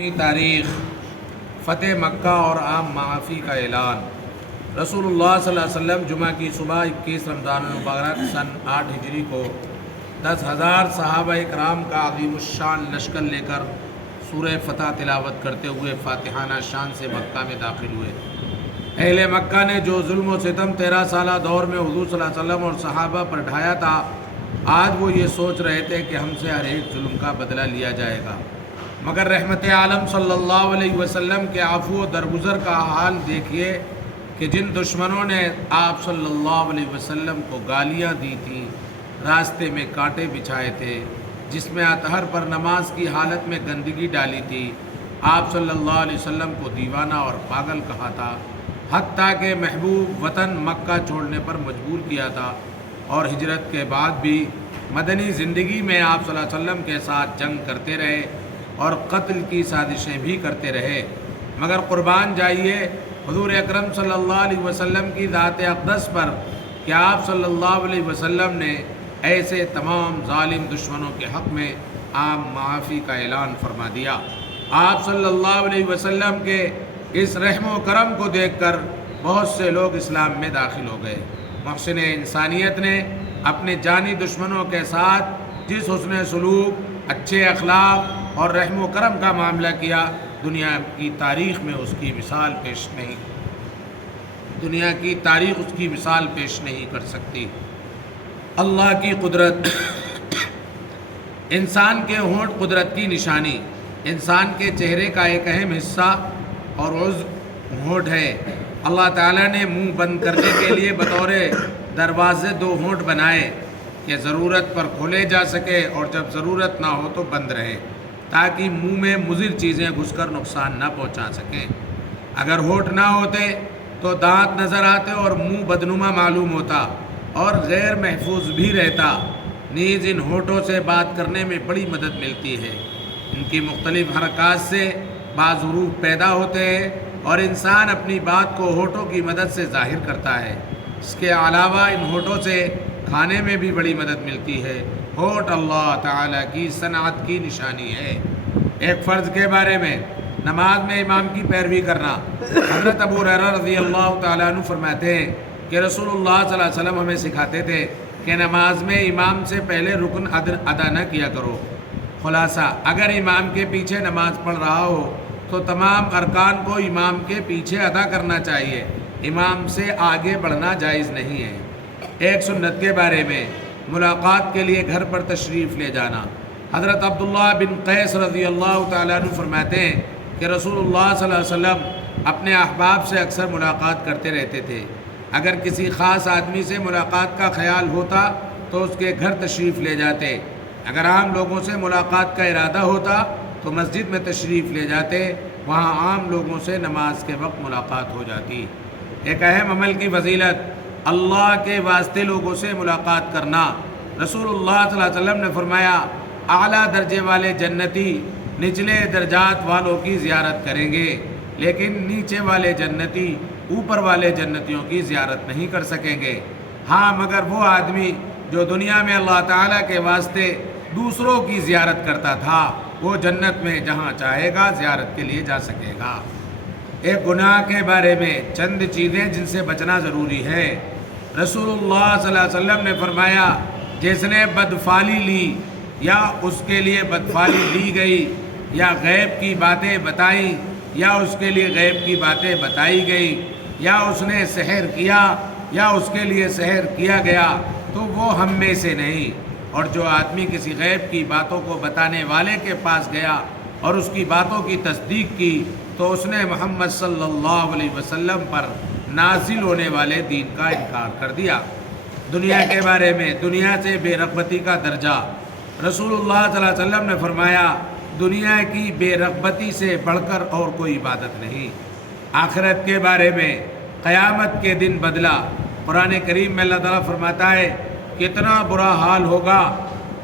تاریخ فتح مکہ اور عام معافی کا اعلان۔ رسول اللہ صلی اللہ علیہ وسلم جمعہ کی صبح 21 رمضان المبارک سن 8 ہجری کو 10,000 صحابہ کرام کا عظیم الشان لشکر لے کر سورہ فتح تلاوت کرتے ہوئے فاتحانہ شان سے مکہ میں داخل ہوئے۔ اہل مکہ نے جو ظلم و ستم 13 سالہ دور میں حضور صلی اللہ علیہ وسلم اور صحابہ پر ڈھایا تھا، آج وہ یہ سوچ رہے تھے کہ ہم سے ہر ایک ظلم کا بدلہ لیا جائے گا، مگر رحمت عالم صلی اللہ علیہ وسلم کے عفو و درگزر کا حال دیکھیے کہ جن دشمنوں نے آپ صلی اللہ علیہ وسلم کو گالیاں دی تھیں، راستے میں کانٹے بچھائے تھے، جس میں اطہر پر نماز کی حالت میں گندگی ڈالی تھی، آپ صلی اللہ علیہ وسلم کو دیوانہ اور پاگل کہا تھا، حتیٰ کہ محبوب وطن مکہ چھوڑنے پر مجبور کیا تھا، اور ہجرت کے بعد بھی مدنی زندگی میں آپ صلی اللہ علیہ وسلم کے ساتھ جنگ کرتے رہے اور قتل کی سازشیں بھی کرتے رہے، مگر قربان جائیے حضور اکرم صلی اللہ علیہ وسلم کی ذات اقدس پر کہ آپ صلی اللہ علیہ وسلم نے ایسے تمام ظالم دشمنوں کے حق میں عام معافی کا اعلان فرما دیا۔ آپ صلی اللہ علیہ وسلم کے اس رحم و کرم کو دیکھ کر بہت سے لوگ اسلام میں داخل ہو گئے۔ محسن انسانیت نے اپنے جانی دشمنوں کے ساتھ جس حسن سلوک، اچھے اخلاق اور رحم و کرم کا معاملہ کیا، دنیا کی تاریخ میں اس کی مثال پیش نہیں، دنیا کی تاریخ اس کی مثال پیش نہیں کر سکتی۔ اللہ کی قدرت، انسان کے ہونٹ قدرت کی نشانی، انسان کے چہرے کا ایک اہم حصہ اور عضو ہونٹ ہے۔ اللہ تعالیٰ نے منہ بند کرنے کے لیے بطور دروازے 2 ہونٹ بنائے کہ ضرورت پر کھولے جا سکے اور جب ضرورت نہ ہو تو بند رہے، تاکہ منہ میں مضر چیزیں گھس کر نقصان نہ پہنچا سکیں۔ اگر ہونٹ نہ ہوتے تو دانت نظر آتے اور منہ بدنما معلوم ہوتا اور غیر محفوظ بھی رہتا۔ نیز ان ہونٹوں سے بات کرنے میں بڑی مدد ملتی ہے، ان کی مختلف حرکات سے بعض حروف پیدا ہوتے ہیں اور انسان اپنی بات کو ہونٹوں کی مدد سے ظاہر کرتا ہے۔ اس کے علاوہ ان ہونٹوں سے کھانے میں بھی بڑی مدد ملتی ہے۔ ہونٹ اللہ تعالیٰ کی صنعت کی نشانی ہے۔ ایک فرض کے بارے میں، نماز میں امام کی پیروی کرنا۔ حضرت ابو ہریرہ رضی اللہ تعالیٰ عنہ فرماتے ہیں کہ رسول اللہ صلی اللہ علیہ وسلم ہمیں سکھاتے تھے کہ نماز میں امام سے پہلے رکن ادا نہ کیا کرو۔ خلاصہ، اگر امام کے پیچھے نماز پڑھ رہا ہو تو تمام ارکان کو امام کے پیچھے ادا کرنا چاہیے، امام سے آگے بڑھنا جائز نہیں ہے۔ ایک سنت کے بارے میں، ملاقات کے لیے گھر پر تشریف لے جانا۔ حضرت عبداللہ بن قیس رضی اللہ تعالیٰ عنہ فرماتے ہیں کہ رسول اللہ صلی اللہ علیہ وسلم اپنے احباب سے اکثر ملاقات کرتے رہتے تھے۔ اگر کسی خاص آدمی سے ملاقات کا خیال ہوتا تو اس کے گھر تشریف لے جاتے، اگر عام لوگوں سے ملاقات کا ارادہ ہوتا تو مسجد میں تشریف لے جاتے، وہاں عام لوگوں سے نماز کے وقت ملاقات ہو جاتی۔ ایک اہم عمل کی فضیلت، اللہ کے واسطے لوگوں سے ملاقات کرنا۔ رسول اللہ صلی اللہ علیہ وسلم نے فرمایا، اعلیٰ درجے والے جنتی نچلے درجات والوں کی زیارت کریں گے، لیکن نیچے والے جنتی اوپر والے جنتیوں کی زیارت نہیں کر سکیں گے۔ ہاں، مگر وہ آدمی جو دنیا میں اللہ تعالیٰ کے واسطے دوسروں کی زیارت کرتا تھا، وہ جنت میں جہاں چاہے گا زیارت کے لیے جا سکے گا۔ ایک گناہ کے بارے میں چند چیزیں جن سے بچنا ضروری ہے۔ رسول اللہ صلی اللہ علیہ وسلم نے فرمایا، جس نے بدفعلی لی یا اس کے لیے بدفعلی لی گئی، یا غیب کی باتیں بتائیں یا اس کے لیے غیب کی باتیں بتائی گئی، یا اس نے سحر کیا یا اس کے لیے سحر کیا گیا، تو وہ ہم میں سے نہیں۔ اور جو آدمی کسی غیب کی باتوں کو بتانے والے کے پاس گیا اور اس کی باتوں کی تصدیق کی تو اس نے محمد صلی اللہ علیہ وسلم پر نازل ہونے والے دین کا انکار کر دیا۔ دنیا کے بارے میں، دنیا سے بے رغبتی کا درجہ۔ رسول اللہ صلی اللہ علیہ وسلم نے فرمایا، دنیا کی بے رغبتی سے بڑھ کر اور کوئی عبادت نہیں۔ آخرت کے بارے میں، قیامت کے دن بدلہ۔ قرآن کریم میں اللہ تعالیٰ فرماتا ہے، کتنا برا حال ہوگا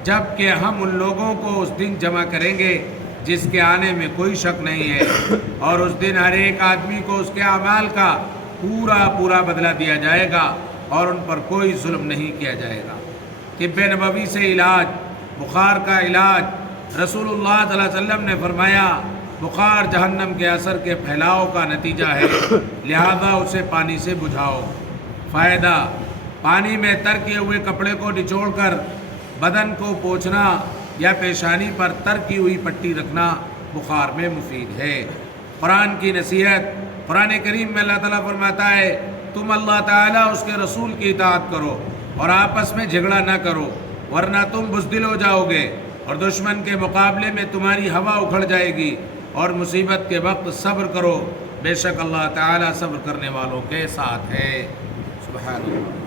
جب کہ ہم ان لوگوں کو اس دن جمع کریں گے جس کے آنے میں کوئی شک نہیں ہے، اور اس دن ہر ایک آدمی کو اس کے اعمال کا پورا بدلہ دیا جائے گا اور ان پر کوئی ظلم نہیں کیا جائے گا۔ طب نبوی سے علاج، بخار کا علاج۔ رسول اللہ صلی اللہ علیہ وسلم نے فرمایا، بخار جہنم کے اثر کے پھیلاؤ کا نتیجہ ہے، لہذا اسے پانی سے بجھاؤ۔ فائدہ: پانی میں تر کیے ہوئے کپڑے کو نچوڑ کر بدن کو پوچھنا یا پیشانی پر تر کی ہوئی پٹی رکھنا بخار میں مفید ہے۔ قرآن کی نصیحت: قرآن کریم میں اللہ تعالیٰ فرماتا ہے تم اللہ تعالیٰ اس کے رسول کی اطاعت کرو اور آپس میں جھگڑا نہ کرو، ورنہ تم بزدل ہو جاؤ گے اور دشمن کے مقابلے میں تمہاری ہوا اکھڑ جائے گی، اور مصیبت کے وقت صبر کرو، بے شک اللہ تعالیٰ صبر کرنے والوں کے ساتھ ہے۔ سبحان اللہ۔